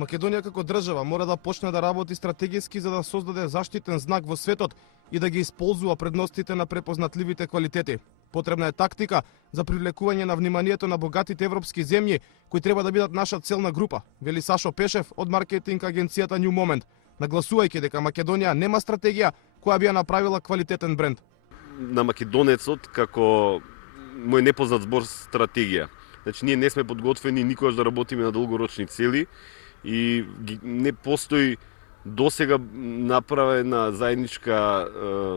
Македонија како држава мора да почне да работи стратегиски за да создаде заштитен знак во светот и да ги исползува предностите на препознатливите квалитети. Потребна е тактика за привлекување на вниманието на богатите европски земји кои треба да бидат наша целна група, вели Сашо Пешев од маркетинг агенцијата New Moment, нагласувајќи дека Македонија нема стратегија која би ја направила квалитетен бренд. На македонецот како мој непознат збор стратегија. Значи ние не сме подготвени никогаш да работиме на долгорочни цели и не постои досега направена заедничка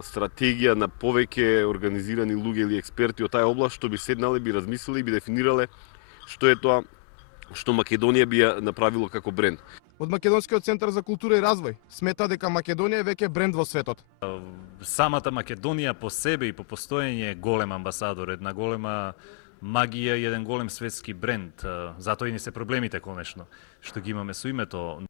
стратегија на повеќе организирани луѓе или експерти од таа област што би седнале, би размислиле и би дефинирале што е тоа што Македонија би ја направило како бренд. Од Македонскиот центар за култура и развој смета дека Македонија е веќе бренд во светот. Самата Македонија по себе и по постоење е голем амбасадор, една голема магија и еден голем светски бренд. Затоа и не се проблемите конечно што ги имаме со името.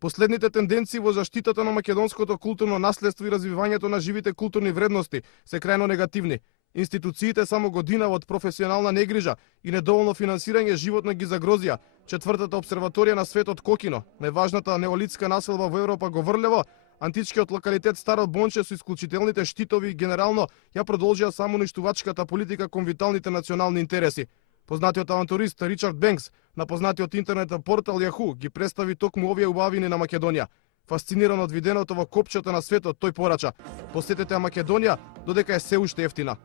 Последните тенденции во заштитата на македонското културно наследство и развивањето на живите културни вредности се крајно негативни. Институциите само година од професионална негрижа и недоволно финансирање животно ги загрозија четвртата обсерваторија на светот Кокино, најважната неолитска населба во Европа Говорлево, античкиот локалитет Старо Бонче со исклучителните штитови генерално ја продолжија само уништувачката политика кон виталните национални интереси. Познатиот авантурист Ричард Бенкс на познатиот интернет портал Yahoo ги представи токму овие убавини на Македонија. Фасциниран од виденото во копчето на светот, тој порача: посетете Македонија, додека е се уште ефтина.